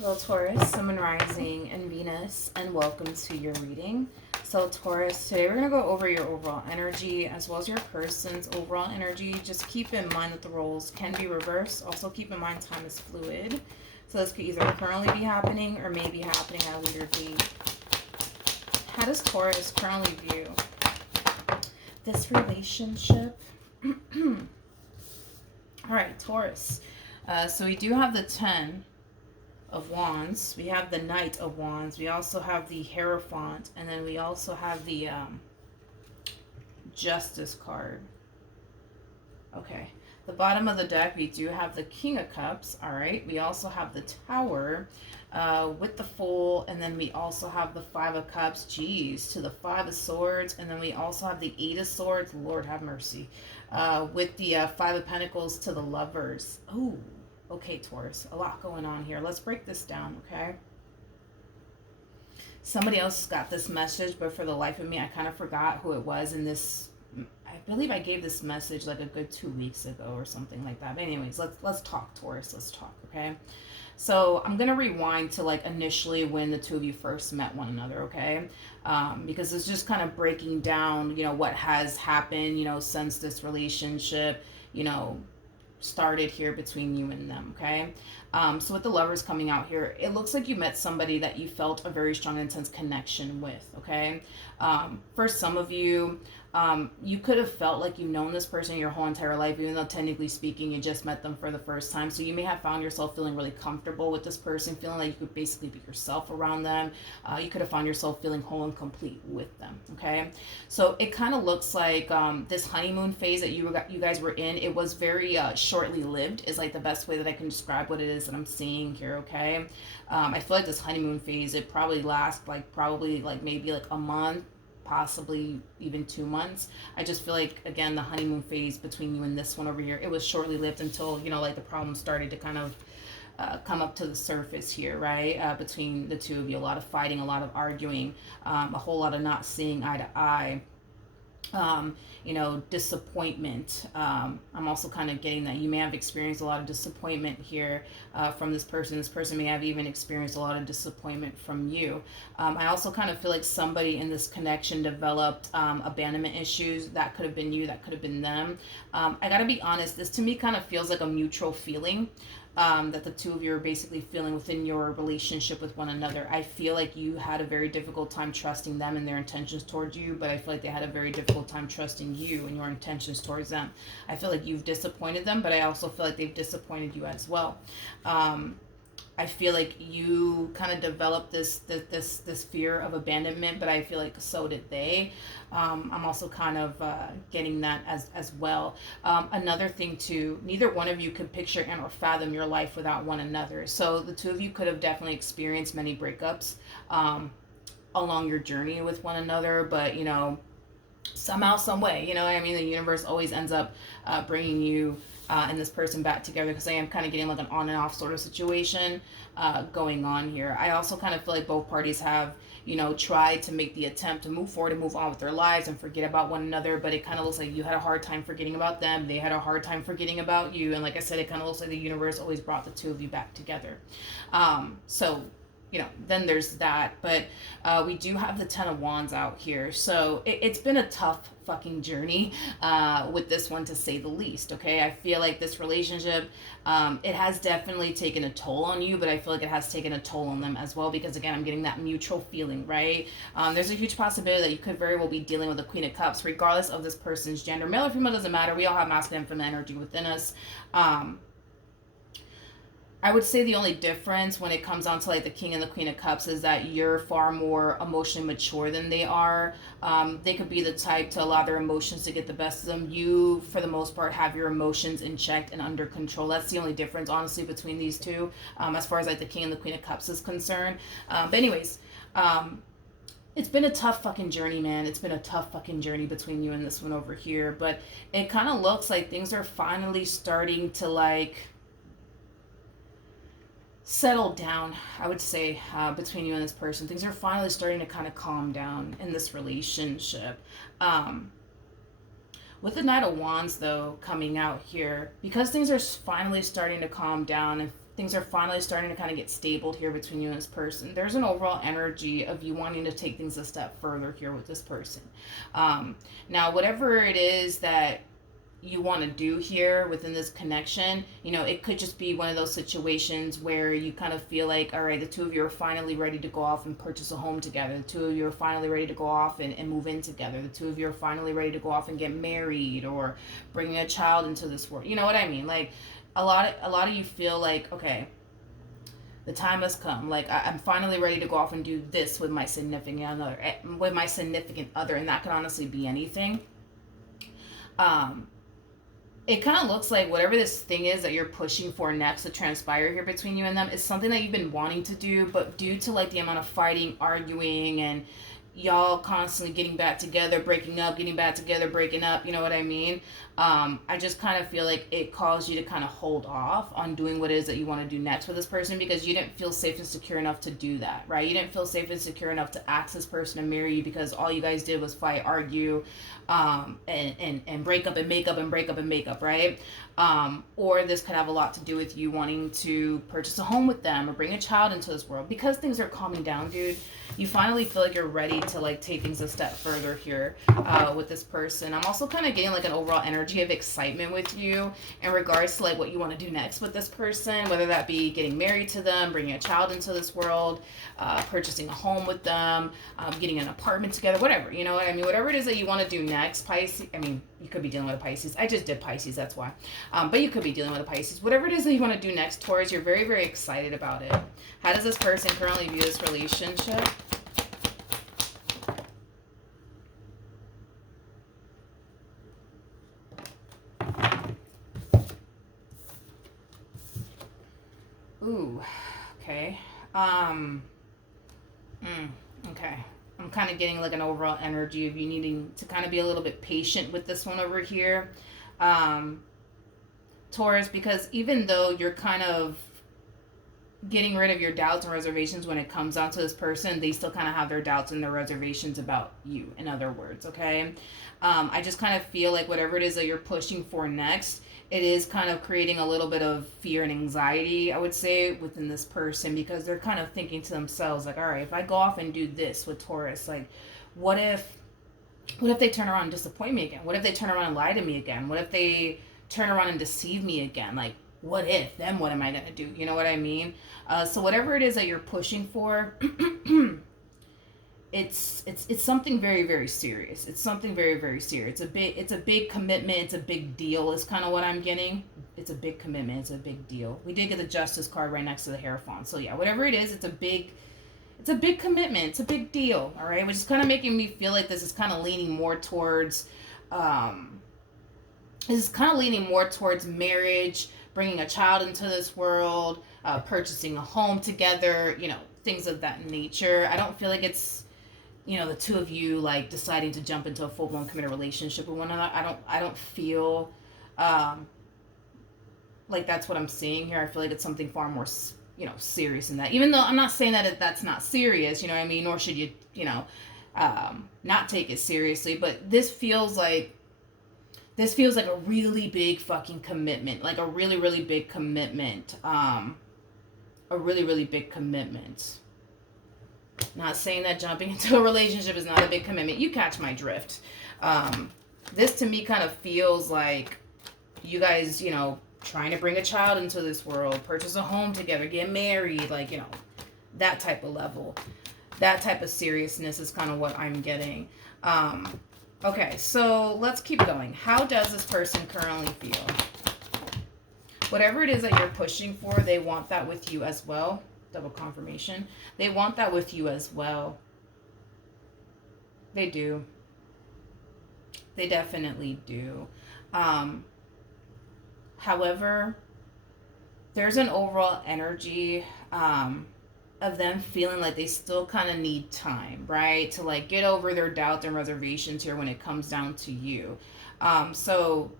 Hello, Taurus, Sun, Moon, Rising, and Venus, and welcome to your reading. So, Taurus, today we're going to go over your overall energy as well as your person's overall energy. Just keep in mind that the roles can be reversed. Also, keep in mind time is fluid. So, this could either currently be happening or may be happening at a later date. How does Taurus currently view this relationship? All right, Taurus. So, we do have the 10 of Wands. We have the Knight of Wands. We also have the Hierophant. And then we also have the Justice card. Okay. The bottom of the deck, we do have the King of Cups. All right. We also have the Tower with the Fool. And then we also have the Five of Cups. Geez. To the Five of Swords. And then we also have the Eight of Swords. Lord have mercy. With the Five of Pentacles to the Lovers. Oh. Okay, Taurus, a lot going on here. Let's break this down, okay? Somebody else got this message, but for the life of me, I kind of forgot who it was in this. I believe I gave this message like a good 2 weeks ago or something like that. But anyways, let's talk, Taurus. Let's talk, okay? So I'm going to rewind to like initially when the two of you first met one another, okay? Because it's just kind of breaking down, what has happened, since this relationship, started here between you and them, okay? So with the Lovers coming out here, it looks like you met somebody that you felt a very strong, intense connection with, okay? For some of you, you could have felt like you've known this person your whole entire life, even though technically speaking, you just met them for the first time. So you may have found yourself feeling really comfortable with this person, feeling like you could basically be yourself around them. You could have found yourself feeling whole and complete with them, okay? So it kind of looks like this honeymoon phase that you guys were in, it was very shortly lived, is like the best way that I can describe what it is that I'm seeing here, okay? I feel like this honeymoon phase, it probably lasts maybe like a month, possibly even 2 months. I just feel like, again, the honeymoon phase between you and this one over here, it was shortly lived until, like the problems started to kind of come up to the surface here, right? Between the two of you, a lot of fighting, a lot of arguing, a whole lot of not seeing eye to eye. Disappointment. I'm also kind of getting that you may have experienced a lot of disappointment here from this person. This person may have even experienced a lot of disappointment from you. I also kind of feel like somebody in this connection developed abandonment issues. That could have been you, that could have been them. I gotta be honest, this to me kind of feels like a mutual feeling. That the two of you are basically feeling within your relationship with one another. I feel like you had a very difficult time trusting them and their intentions towards you, but I feel like they had a very difficult time trusting you and your intentions towards them. I feel like you've disappointed them, but I also feel like they've disappointed you as well. I feel like you kind of developed this fear of abandonment, but I feel like so did they. I'm also kind of getting that as well. Another thing too, neither one of you could picture and or fathom your life without one another. So the two of you could have definitely experienced many breakups along your journey with one another, but somehow, some way, the universe always ends up bringing you and this person back together, because I am kind of getting like an on and off sort of situation going on here. I also kind of feel like both parties have tried to make the attempt to move forward and move on with their lives and forget about one another, but it kind of looks like you had a hard time forgetting about them, they had a hard time forgetting about you, and like I said, it kind of looks like the universe always brought the two of you back together. Then there's that. But we do have the Ten of Wands out here. So it's been a tough fucking journey with this one, to say the least, okay? I feel like this relationship, it has definitely taken a toll on you, but I feel like it has taken a toll on them as well, because, again, I'm getting that mutual feeling, right? There's a huge possibility that you could very well be dealing with the Queen of Cups, regardless of this person's gender. Male or female doesn't matter. We all have masculine and feminine energy within us. I would say the only difference when it comes down to like the King and the Queen of Cups is that you're far more emotionally mature than they are. They could be the type to allow their emotions to get the best of them. You, for the most part, have your emotions in check and under control. That's the only difference, honestly, between these two, as far as like the King and the Queen of Cups is concerned. But anyways, it's been a tough fucking journey, man. It's been a tough fucking journey between you and this one over here. But it kind of looks like things are finally starting to like settle down, I would say, between you and this person. Things are finally starting to kind of calm down in this relationship. With the Knight of Wands, though, coming out here, because things are finally starting to calm down and things are finally starting to kind of get stabled here between you and this person. There's an overall energy of you wanting to take things a step further here with this person. Now, whatever it is that you want to do here within this connection, you know, it could just be one of those situations where you kind of feel like, all right, the two of you are finally ready to go off and purchase a home together. The two of you are finally ready to go off and move in together. The two of you are finally ready to go off and get married or bringing a child into this world. You know what I mean? Like, a lot of you feel like, okay, the time has come. Like, I'm finally ready to go off and do this with my significant other, and that could honestly be anything. It kind of looks like whatever this thing is that you're pushing for next to transpire here between you and them is something that you've been wanting to do, but due to like the amount of fighting, arguing, and y'all constantly getting back together, breaking up, getting back together, breaking up, you know what I mean? I just kind of feel like it caused you to kind of hold off on doing what it is that you want to do next with this person because you didn't feel safe and secure enough to do that, right? You didn't feel safe and secure enough to ask this person to marry you because all you guys did was fight, argue, and break up and make up and break up and make up, right? Or this could have a lot to do with you wanting to purchase a home with them or bring a child into this world. Because things are calming down, dude, you finally feel like you're ready to like take things a step further here with this person. I'm also kind of getting like an overall energy of excitement with you in regards to like what you want to do next with this person, whether that be getting married to them, bringing a child into this world, purchasing a home with them, getting an apartment together, whatever, you know what I mean? Whatever it is that you want to do next, Pisces, I mean, you could be dealing with a Pisces. I just did Pisces, that's why. But you could be dealing with a Pisces. Whatever it is that you want to do next, Taurus, you're very, very excited about it. How does this person currently view this relationship? Ooh, okay. Okay. I'm kind of getting like an overall energy of you needing to kind of be a little bit patient with this one over here. Taurus, because even though you're kind of getting rid of your doubts and reservations when it comes down to this person, they still kind of have their doubts and their reservations about you, in other words, okay? I just kind of feel like whatever it is that you're pushing for next, it is kind of creating a little bit of fear and anxiety, I would say, within this person, because they're kind of thinking to themselves, like, all right, if I go off and do this with Taurus, like, what if they turn around and disappoint me again? What if they turn around and lie to me again? What if they turn around and deceive me again? Like, what if? Then what am I going to do? You know what I mean? So whatever it is that you're pushing for, it's something very, very serious. It's something very, very serious. It's a big commitment. It's a big deal is kind of what I'm getting. It's a big commitment. It's a big deal. We did get the Justice card right next to the Hierophant. So yeah, whatever it is, it's a big commitment. It's a big deal. All right, which is kind of making me feel like this is kind of leaning more towards, marriage, bringing a child into this world, purchasing a home together, you know, things of that nature. I don't feel like it's, you know, the two of you like deciding to jump into a full-blown committed relationship with one another. I don't feel like that's what I'm seeing here. I feel like it's something far more, you know, serious than that. Even though I'm not saying that that's not serious, you know what I mean? Nor should you, you know, not take it seriously. But this feels like a really big fucking commitment. Like a really, really big commitment. A really, really big commitment. Not saying that jumping into a relationship is not a big commitment. You catch my drift. This to me kind of feels like you guys, you know, trying to bring a child into this world, purchase a home together, get married, like, you know, that type of level. That type of seriousness is kind of what I'm getting. Okay, so let's keep going. How does this person currently feel? Whatever it is that you're pushing for, they want that with you as well. Double confirmation. They want that with you as well. They do. They definitely do. However, there's an overall energy of them feeling like they still kind of need time, right? To like get over their doubts and reservations here when it comes down to you. So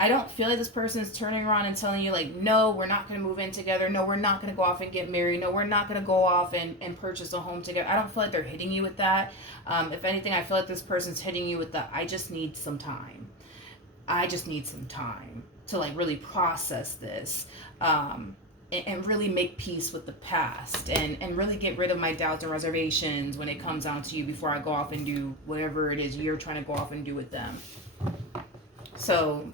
I don't feel like this person's turning around and telling you like, no, we're not going to move in together. No, we're not going to go off and get married. No, we're not going to go off and purchase a home together. I don't feel like they're hitting you with that. If anything, I feel like this person's hitting you with the, I just need some time. I just need some time to like really process this. and really make peace with the past, and really get rid of my doubts and reservations when it comes down to you before I go off and do whatever it is you're trying to go off and do with them. So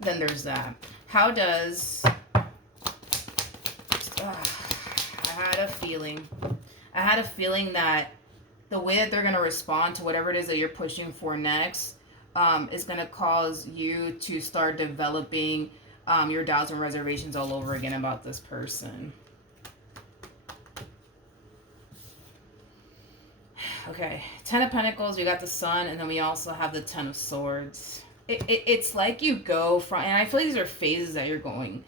then there's that. How does I had a feeling that the way that they're going to respond to whatever it is that you're pushing for next is going to cause you to start developing your doubts and reservations all over again about this person. Okay, Ten of Pentacles, we got the Sun, and then we also have the Ten of Swords. It's like you go from, and I feel like these are phases that you're going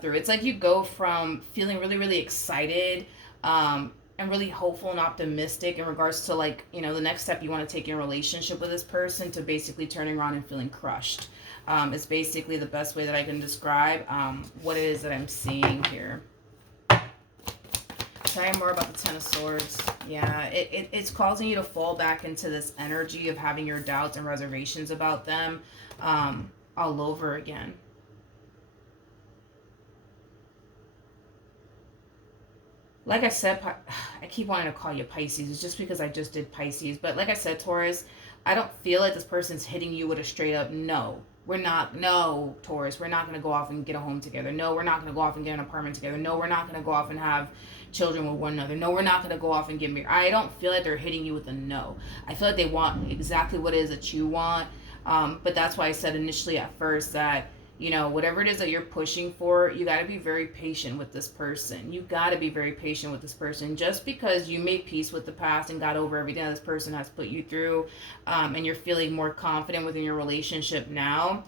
through. It's like you go from feeling really, really excited and really hopeful and optimistic in regards to, like, you know, the next step you want to take in a relationship with this person, to basically turning around and feeling crushed. It's basically the best way that I can describe what it is that I'm seeing here. Tell me more about the Ten of Swords. Yeah, it's causing you to fall back into this energy of having your doubts and reservations about them all over again. Like I said, I keep wanting to call you Pisces. It's just because I just did Pisces. But like I said, Taurus, I don't feel like this person's hitting you with a straight up no. We're not, no, Taurus, we're not going to go off and get a home together. No, we're not going to go off and get an apartment together. No, we're not going to go off and have children with one another. No, we're not going to go off and get married. I don't feel like they're hitting you with a no. I feel like they want exactly what it is that you want. But that's why I said initially at first that, you know, whatever it is that you're pushing for, you got to be very patient with this person. You got to be very patient with this person. Just because you made peace with the past and got over everything that this person has put you through, and you're feeling more confident within your relationship now,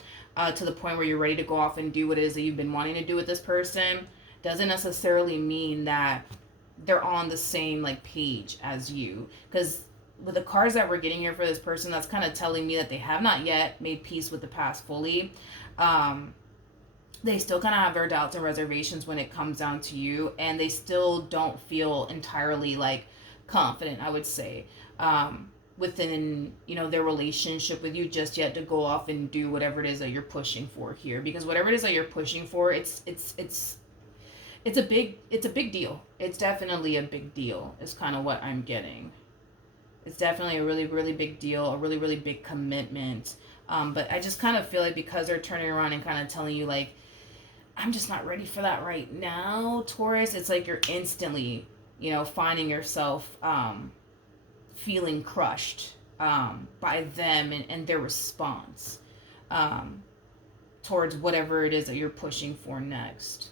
to the point where you're ready to go off and do what it is that you've been wanting to do with this person, doesn't necessarily mean that they're on the same, like, page as you. Because with the cards that we're getting here for this person, that's kind of telling me that they have not yet made peace with the past fully. They still kind of have their doubts and reservations when it comes down to you, and they still don't feel entirely, like, confident, I would say, within, you know, their relationship with you just yet to go off and do whatever it is that you're pushing for here. Because whatever it is that you're pushing for, it's a big deal. It's definitely a big deal is kind of what I'm getting. It's definitely a really, really big deal, a really, really big commitment. But I just kind of feel like because they're turning around and kind of telling you, like, I'm just not ready for that right now, Taurus, it's like you're instantly, you know, finding yourself feeling crushed by them and their response towards whatever it is that you're pushing for next.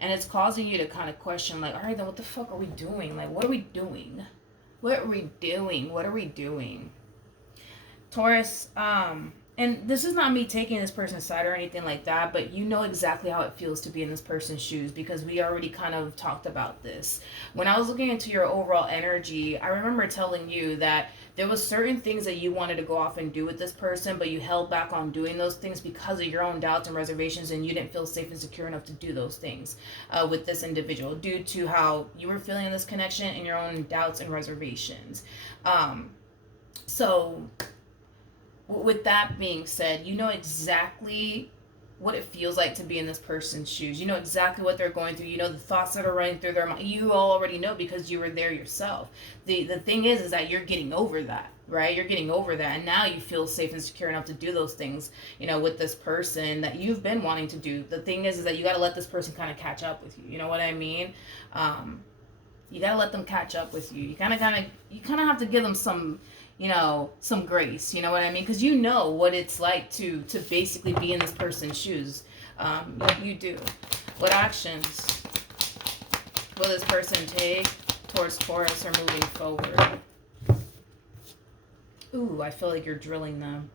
And it's causing you to kind of question, like, all right, then what the fuck are we doing? Like, what are we doing? What are we doing? What are we doing? Taurus, and this is not me taking this person's side or anything like that, but you know exactly how it feels to be in this person's shoes because we already kind of talked about this. When I was looking into your overall energy, I remember telling you that there was certain things that you wanted to go off and do with this person, but you held back on doing those things because of your own doubts and reservations, and you didn't feel safe and secure enough to do those things with this individual due to how you were feeling in this connection and your own doubts and reservations. So with that being said, you know exactly what it feels like to be in this person's shoes. You know exactly what they're going through. You know the thoughts that are running through their mind. You already know because you were there yourself. The thing is that you're getting over that, right? You're getting over that, and now you feel safe and secure enough to do those things, you know, with this person that you've been wanting to do. The thing is that you got to let this person kind of catch up with you. You know what I mean? You got to let them catch up with you. You kind of have to give them some, you know, some grace, you know what I mean? Because you know what it's like to basically be in this person's shoes. You do. What actions will this person take towards Taurus or moving forward? Ooh, I feel like you're drilling them.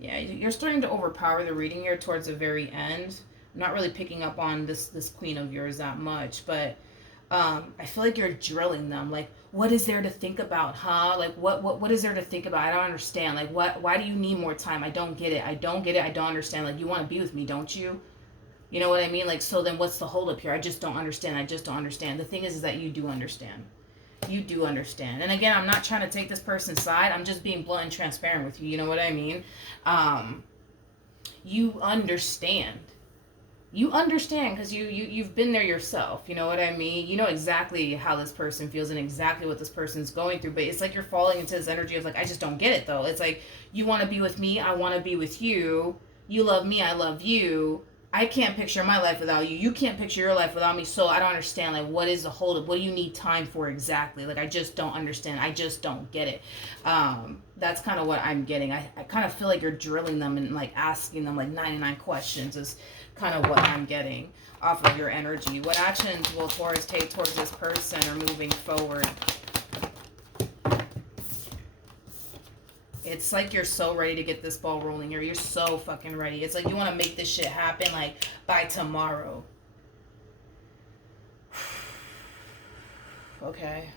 Yeah, you're starting to overpower the reading here towards the very end. I'm not really picking up on this queen of yours that much, but I feel like you're drilling them. Like, what is there to think about, huh? Like, what is there to think about? I don't understand. Like, why do you need more time? I don't get it. I don't understand. Like, you want to be with me, don't you? You know what I mean? Like, so then what's the holdup here? I just don't understand. The thing is that you do understand. You do understand. And again, I'm not trying to take this person's side. I'm just being blunt and transparent with you. You know what I mean? You understand. You understand because you've been there yourself. You know what I mean? You know exactly how this person feels and exactly what this person's going through. But it's like you're falling into this energy of like, I just don't get it though. It's like, you want to be with me, I want to be with you. You love me, I love you. I can't picture my life without you. You can't picture your life without me. So I don't understand. Like, what is the hold up? What do you need time for exactly? Like, I just don't understand. I just don't get it. That's kind of what I'm getting. I kind of feel like you're drilling them and like asking them like 99 questions is kind of what I'm getting off of your energy. What actions will Taurus take towards this person or moving forward? It's like you're so ready to get this ball rolling here. You're so fucking ready. It's like you want to make this shit happen like by tomorrow. Okay.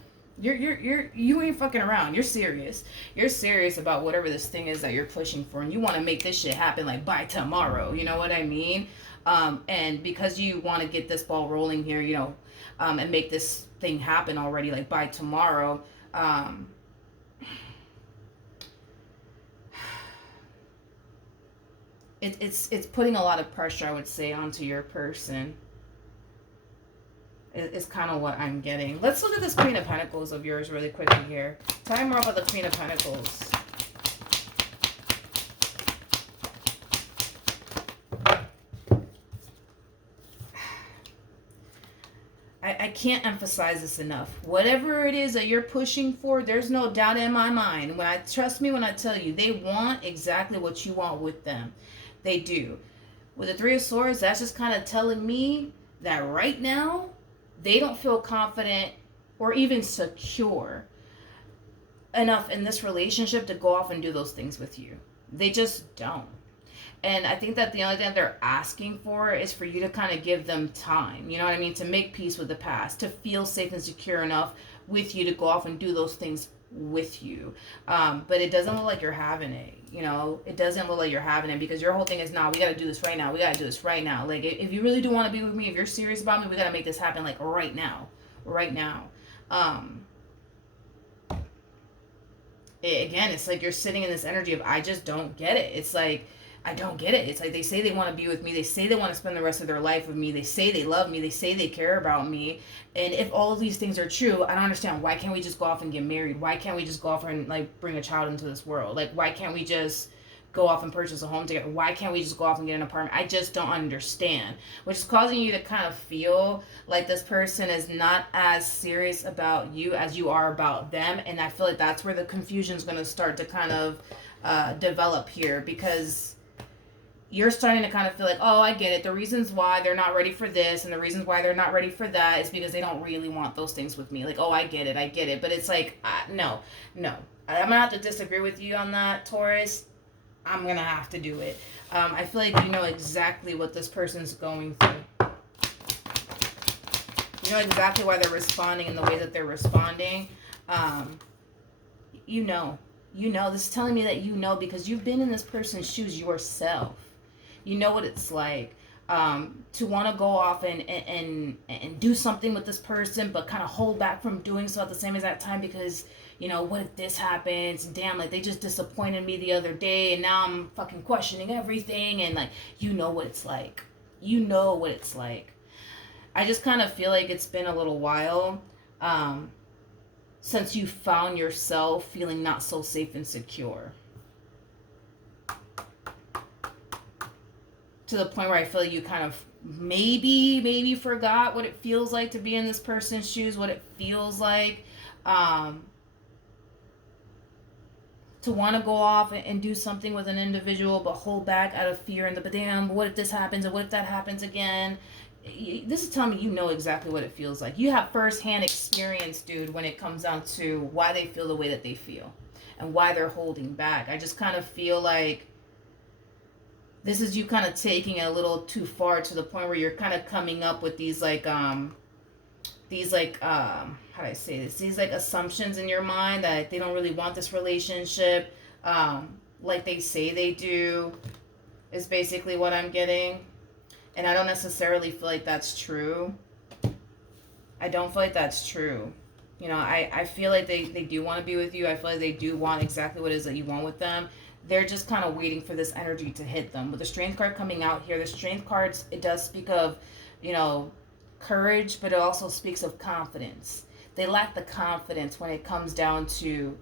You ain't fucking around. You're serious. You're serious about whatever this thing is that you're pushing for, and you want to make this shit happen like by tomorrow. You know what I mean? And because you want to get this ball rolling here, you know, and make this thing happen already like by tomorrow. It's putting a lot of pressure, I would say, onto your person. Is kind of what I'm getting. Let's look at this Queen of Pentacles of yours really quickly here. Tell me more about the Queen of Pentacles. I can't emphasize this enough. Whatever it is that you're pushing for, there's no doubt in my mind. Trust me when I tell you, they want exactly what you want with them. They do. With the Three of Swords, that's just kind of telling me that right now, they don't feel confident or even secure enough in this relationship to go off and do those things with you. They just don't. And I think that the only thing they're asking for is for you to kind of give them time. You know what I mean? To make peace with the past, to feel safe and secure enough with you to go off and do those things with you. But it doesn't look like you're having it. You know, it doesn't look like you're having it because your whole thing is, nah, we got to do this right now. We got to do this right now. Like, if you really do want to be with me, if you're serious about me, we got to make this happen like right now. Right now. Again, it's like you're sitting in this energy of, I just don't get it. It's like, I don't get it. It's like they say they want to be with me. They say they want to spend the rest of their life with me. They say they love me. They say they care about me. And if all of these things are true, I don't understand. Why can't we just go off and get married? Why can't we just go off and like bring a child into this world? Like, why can't we just go off and purchase a home together? Why can't we just go off and get an apartment? I just don't understand. Which is causing you to kind of feel like this person is not as serious about you as you are about them. And I feel like that's where the confusion is going to start to kind of develop here, because you're starting to kind of feel like, oh, I get it. The reasons why they're not ready for this and the reasons why they're not ready for that is because they don't really want those things with me. Like, oh, I get it. But it's like, no. I'm going to have to disagree with you on that, Taurus. I'm going to have to do it. I feel like you know exactly what this person's going through. You know exactly why they're responding in the way that they're responding. You know. This is telling me that you know because you've been in this person's shoes yourself. You know what it's like to want to go off and do something with this person, but kind of hold back from doing so at the same exact time because, you know, what if this happens? Damn, like they just disappointed me the other day and now I'm fucking questioning everything. And like, you know what it's like. You know what it's like. I just kind of feel like it's been a little while since you found yourself feeling not so safe and secure. To the point where I feel like you kind of maybe forgot what it feels like to be in this person's shoes, what it feels like to want to go off and do something with an individual but hold back out of fear and but damn, what if this happens and what if that happens again? This is telling me you know exactly what it feels like. You have firsthand experience, dude, when it comes down to why they feel the way that they feel and why they're holding back. I just kind of feel like this is you kind of taking it a little too far to the point where you're kind of coming up with these like how do I say this? These like assumptions in your mind that they don't really want this relationship like they say they do is basically what I'm getting. And I don't necessarily feel like that's true. I don't feel like that's true. You know, I feel like they do want to be with you. I feel like they do want exactly what it is that you want with them. they're just kind of waiting for this energy to hit them. With the Strength card coming out here, the Strength cards, it does speak of, you know, courage, but it also speaks of confidence. They lack the confidence when it comes down to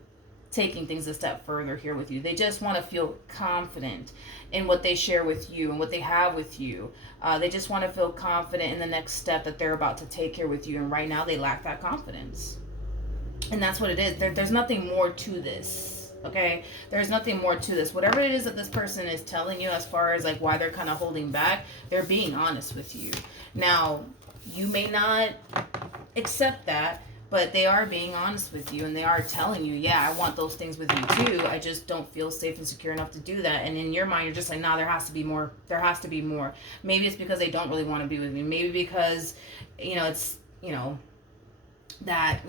taking things a step further here with you. They just want to feel confident in what they share with you and what they have with you. They just want to feel confident in the next step that they're about to take here with you. And right now they lack that confidence. And that's what it is. There's nothing more to this. Okay? There's nothing more to this. Whatever it is that this person is telling you as far as like why they're kind of holding back, they're being honest with you. Now, you may not accept that, but they are being honest with you, and they are telling you, yeah, I want those things with you too. I just don't feel safe and secure enough to do that. And in your mind, you're just like, nah, there has to be more. There has to be more. Maybe it's because they don't really want to be with you. Maybe because, it's, that,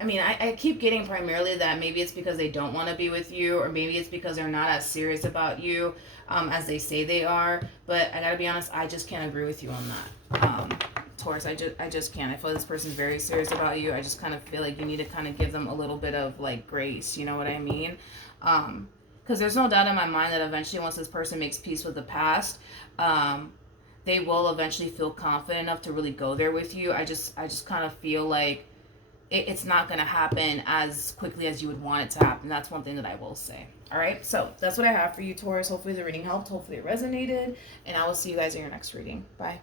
I mean, I keep getting primarily that maybe it's because they don't want to be with you, or maybe it's because they're not as serious about you as they say they are. But I gotta be honest, I just can't agree with you on that. Taurus, I just can't. I feel this person's very serious about you. I just kind of feel like you need to kind of give them a little bit of like grace. You know what I mean? Because there's no doubt in my mind that eventually, once this person makes peace with the past, they will eventually feel confident enough to really go there with you. I just kind of feel like it's not going to happen as quickly as you would want it to happen. That's one thing that I will say. All right, so that's what I have for you, Taurus. Hopefully the reading helped. Hopefully it resonated. And I will see you guys in your next reading. Bye.